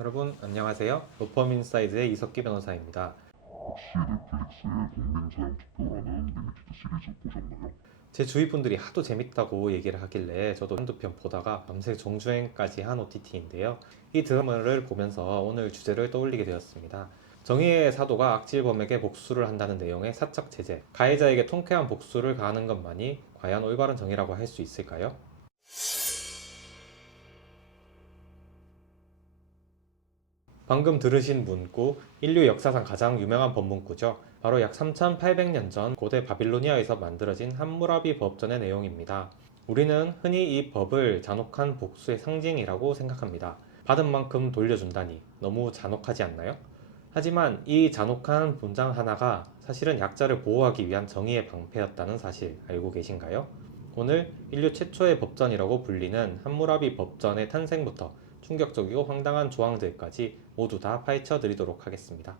여러분 안녕하세요. 로펌인사이드의 이석기 변호사입니다. 혹시 넷플릭스의 공민사형 투표라는 리미티드 시리즈 보셨나요? 제 주위 분들이 하도 재밌다고 얘기를 하길래 저도 한두 편 보다가 밤새 정주행까지 한 OTT인데요. 이 드라마를 보면서 오늘 주제를 떠올리게 되었습니다. 정의의 사도가 악질범에게 복수를 한다는 내용의 사적 제재, 가해자에게 통쾌한 복수를 가하는 것만이 과연 올바른 정의라고 할 수 있을까요? 방금 들으신 문구, 인류 역사상 가장 유명한 법문구죠. 바로 약 3800년 전 고대 바빌로니아에서 만들어진 함무라비 법전의 내용입니다. 우리는 흔히 이 법을 잔혹한 복수의 상징이라고 생각합니다. 받은 만큼 돌려준다니 너무 잔혹하지 않나요? 하지만 이 잔혹한 문장 하나가 사실은 약자를 보호하기 위한 정의의 방패였다는 사실 알고 계신가요? 오늘 인류 최초의 법전이라고 불리는 함무라비 법전의 탄생부터 충격적이고 황당한 조항들까지 모두 다 파헤쳐 드리도록 하겠습니다.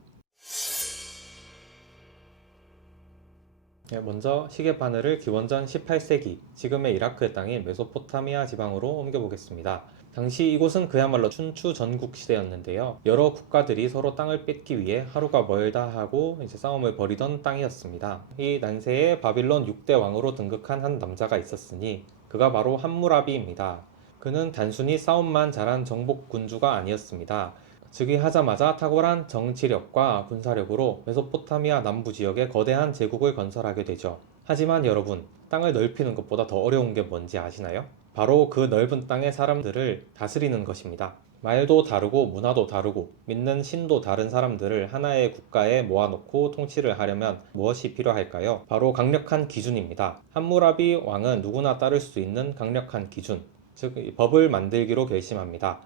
먼저 시계바늘을 기원전 18세기 지금의 이라크의 땅인 메소포타미아 지방으로 옮겨보겠습니다. 당시 이곳은 그야말로 춘추 전국 시대였는데요. 여러 국가들이 서로 땅을 뺏기 위해 하루가 멀다 하고 싸움을 벌이던 땅이었습니다. 이 난세에 바빌론 6대 왕으로 등극한 한 남자가 있었으니 그가 바로 함무라비입니다. 그는 단순히 싸움만 잘한 정복 군주가 아니었습니다. 즉위하자마자 탁월한 정치력과 군사력으로 메소포타미아 남부 지역에 거대한 제국을 건설하게 되죠. 하지만 여러분, 땅을 넓히는 것보다 더 어려운 게 뭔지 아시나요? 바로 그 넓은 땅의 사람들을 다스리는 것입니다. 말도 다르고 문화도 다르고 믿는 신도 다른 사람들을 하나의 국가에 모아놓고 통치를 하려면 무엇이 필요할까요? 바로 강력한 기준입니다. 함무라비 왕은 누구나 따를 수 있는 강력한 기준, 즉 법을 만들기로 결심합니다.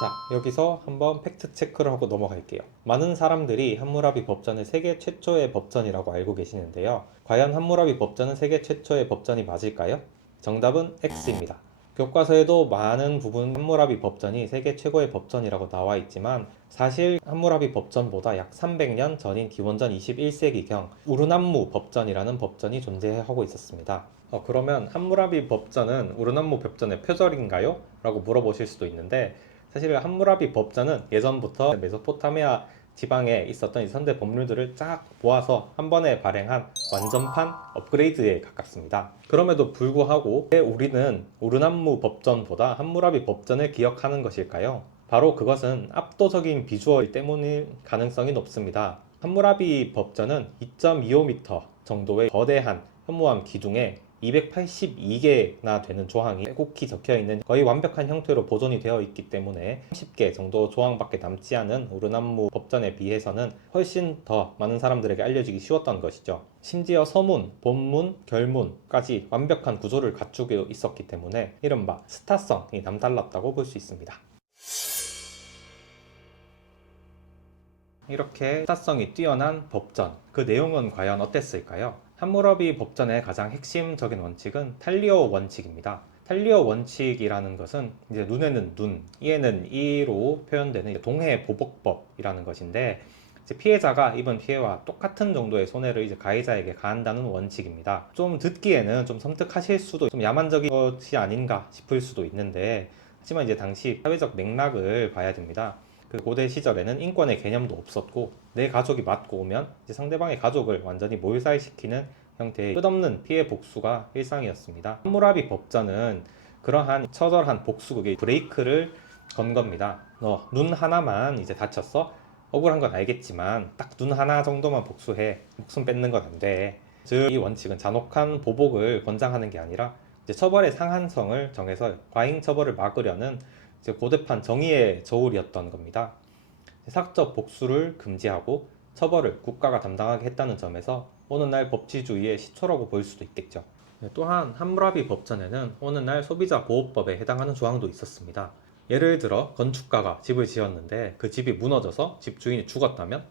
자, 여기서 한번 팩트 체크를 하고 넘어갈게요. 많은 사람들이 함무라비 법전을 세계 최초의 법전이라고 알고 계시는데요. 과연 함무라비 법전은 세계 최초의 법전이 맞을까요? 정답은 X입니다. 교과서에도 많은 부분 함무라비 법전이 세계 최고의 법전이라고 나와 있지만 사실 함무라비 법전보다 약 300년 전인 기원전 21세기경 우르남무 법전이라는 법전이 존재하고 있었습니다. 그러면 함무라비 법전은 우르남무 법전의 표절인가요? 라고 물어보실 수도 있는데 사실 함무라비 법전은 예전부터 메소포타미아 지방에 있었던 이 선대 법률들을 쫙 모아서 한 번에 발행한 완전판 업그레이드에 가깝습니다. 그럼에도 불구하고 왜 우리는 우르남무 법전보다 함무라비 법전을 기억하는 것일까요? 바로 그것은 압도적인 비주얼 때문일 가능성이 높습니다. 함무라비 법전은 2.25m 정도의 거대한 현무암 기둥에 282개나 되는 조항이 빼곡히 적혀 있는 거의 완벽한 형태로 보존이 되어 있기 때문에 30개 정도 조항밖에 남지 않은 우르남무 법전에 비해서는 훨씬 더 많은 사람들에게 알려지기 쉬웠던 것이죠. 심지어 서문, 본문, 결문까지 완벽한 구조를 갖추고 있었기 때문에 이른바 스타성이 남달랐다고 볼 수 있습니다. 이렇게 스타성이 뛰어난 법전, 그 내용은 과연 어땠을까요? 함무라비 법전의 가장 핵심적인 원칙은 탈리오 원칙입니다. 탈리오 원칙이라는 것은 이제 눈에는 눈, 이에는 이로 표현되는 동해 보복법이라는 것인데 피해자가 입은 피해와 똑같은 정도의 손해를 이제 가해자에게 가한다는 원칙입니다. 좀 듣기에는 좀 섬뜩하실 수도, 좀 야만적인 것이 아닌가 싶을 수도 있는데 하지만 이제 당시 사회적 맥락을 봐야 됩니다. 그 고대 시절에는 인권의 개념도 없었고 내 가족이 맞고 오면 이제 상대방의 가족을 완전히 몰살시키는 형태의 끝없는 피해 복수가 일상이었습니다. 함무라비 법전은 그러한 처절한 복수극의 브레이크를 건 겁니다. 너 눈 하나만 이제 다쳤어? 억울한 건 알겠지만 딱 눈 하나 정도만 복수해. 목숨 뺏는 건 안 돼. 즉 이 원칙은 잔혹한 보복을 권장하는 게 아니라 이제 처벌의 상한선을 정해서 과잉 처벌을 막으려는 이제 고대판 정의의 저울이었던 겁니다. 사적 복수를 금지하고 처벌을 국가가 담당하게 했다는 점에서 오늘날 법치주의의 시초라고 볼 수도 있겠죠. 또한 함무라비 법전에는 오늘날 소비자 보호법에 해당하는 조항도 있었습니다. 예를 들어 건축가가 집을 지었는데 그 집이 무너져서 집주인이 죽었다면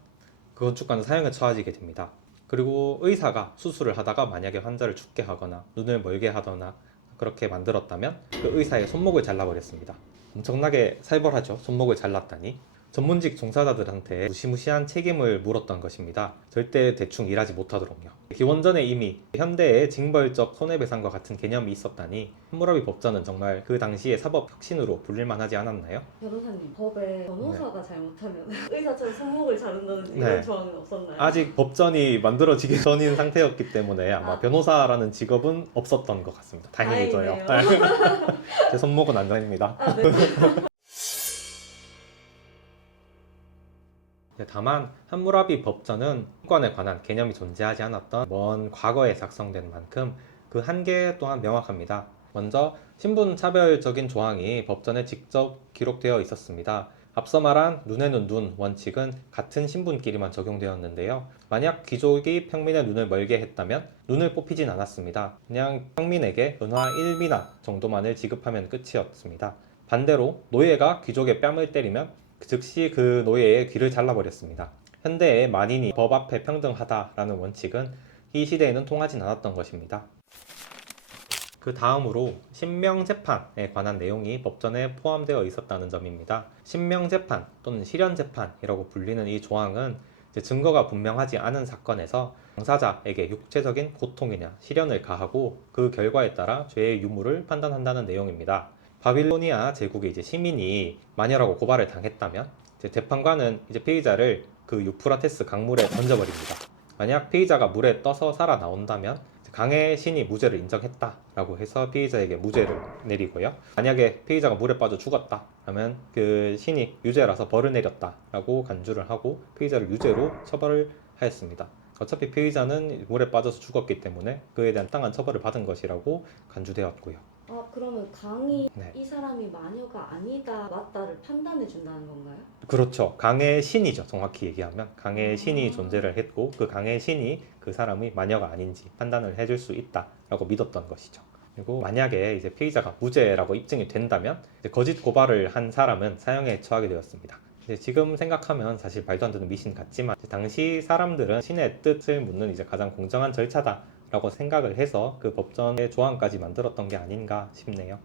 그 건축가는 사형에 처해지게 됩니다. 그리고 의사가 수술을 하다가 만약에 환자를 죽게 하거나 눈을 멀게 하거나 그렇게 만들었다면 그 의사의 손목을 잘라버렸습니다. 엄청나게 살벌하죠. 손목을 잘랐다니. 전문직 종사자들한테 무시무시한 책임을 물었던 것입니다. 절대 대충 일하지 못하도록요. 기원전에 이미 현대의 징벌적 손해배상과 같은 개념이 있었다니 함무라비 법전은 정말 그 당시의 사법 혁신으로 불릴만하지 않았나요? 변호사님, 법에 변호사가 잘못하면 의사처럼 손목을 자른다는 이런 네. 조항은 없었나요? 아직 법전이 만들어지기 전인 상태였기 때문에 아마 아. 변호사라는 직업은 없었던 것 같습니다. 다행이죠요. 다행이네요. 제 손목은 안전입니다. 아, 네. 다만 함무라비 법전은 신권에 관한 개념이 존재하지 않았던 먼 과거에 작성된 만큼 그 한계 또한 명확합니다. 먼저 신분차별적인 조항이 법전에 직접 기록되어 있었습니다. 앞서 말한 눈에는 눈 원칙은 같은 신분끼리만 적용되었는데요. 만약 귀족이 평민의 눈을 멀게 했다면 눈을 뽑히진 않았습니다. 그냥 평민에게 은화 1미나 정도만을 지급하면 끝이었습니다. 반대로 노예가 귀족의 뺨을 때리면 즉시 그 노예의 귀를 잘라버렸습니다. 현대의 만인이 법 앞에 평등하다라는 원칙은 이 시대에는 통하진 않았던 것입니다. 그 다음으로 신명재판에 관한 내용이 법전에 포함되어 있었다는 점입니다. 신명재판 또는 실현재판이라고 불리는 이 조항은 증거가 분명하지 않은 사건에서 당사자에게 육체적인 고통이냐 시련을 가하고 그 결과에 따라 죄의 유무를 판단한다는 내용입니다. 바빌로니아 제국의 시민이 마녀라고 고발을 당했다면 재판관은 피의자를 그 유프라테스 강물에 던져버립니다. 만약 피의자가 물에 떠서 살아나온다면 강의 신이 무죄를 인정했다라고 해서 피의자에게 무죄를 내리고요. 만약에 피의자가 물에 빠져 죽었다 하면 그 신이 유죄라서 벌을 내렸다라고 간주를 하고 피의자를 유죄로 처벌을 하였습니다. 어차피 피의자는 물에 빠져서 죽었기 때문에 그에 대한 땅한 처벌을 받은 것이라고 간주되었고요. 아, 그러면 강이 네. 이 사람이 마녀가 아니다, 맞다를 판단해 준다는 건가요? 그렇죠. 강의 신이죠. 정확히 얘기하면 강의 신이 존재를 했고 그 강의 신이 그 사람이 마녀가 아닌지 판단을 해줄 수 있다라고 믿었던 것이죠. 그리고 만약에 피의자가 무죄라고 입증이 된다면 거짓 고발을 한 사람은 사형에 처하게 되었습니다. 지금 생각하면 사실 말도 안 되는 미신 같지만 당시 사람들은 신의 뜻을 묻는 가장 공정한 절차다라고 생각을 해서 그 법전의 조항까지 만들었던 게 아닌가 싶네요.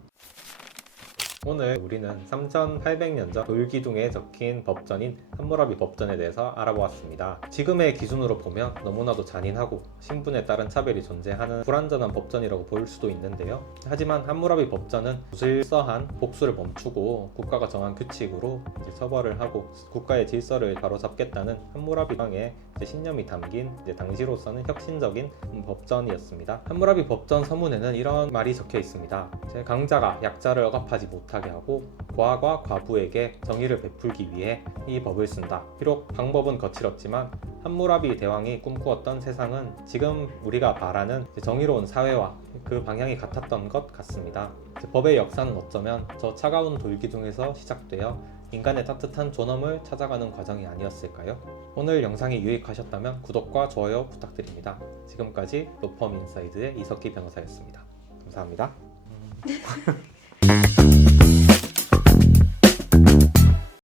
오늘 우리는 3800년 전 돌기둥에 적힌 법전인 함무라비 법전에 대해서 알아보았습니다. 지금의 기준으로 보면 너무나도 잔인하고 신분에 따른 차별이 존재하는 불완전한 법전이라고 볼 수도 있는데요. 하지만 함무라비 법전은 무질서한 복수를 멈추고 국가가 정한 규칙으로 처벌을 하고 국가의 질서를 바로잡겠다는 함무라비 왕의 신념이 담긴 당시로서는 혁신적인 법전이었습니다. 함무라비 법전 서문에는 이런 말이 적혀 있습니다. 강자가 약자를 억압하지 못하게 하고 고아와 과부에게 정의를 베풀기 위해 이 법을 쓴다. 비록 방법은 거칠었지만 함무라비 대왕이 꿈꾸었던 세상은 지금 우리가 바라는 정의로운 사회와 그 방향이 같았던 것 같습니다. 법의 역사는 어쩌면 저 차가운 돌기둥에서 시작되어 인간의 따뜻한 존엄을 찾아가는 과정이 아니었을까요? 오늘 영상이 유익하셨다면 구독과 좋아요 부탁드립니다. 지금까지 로펌 인사이드의 이석기 변호사였습니다. 감사합니다.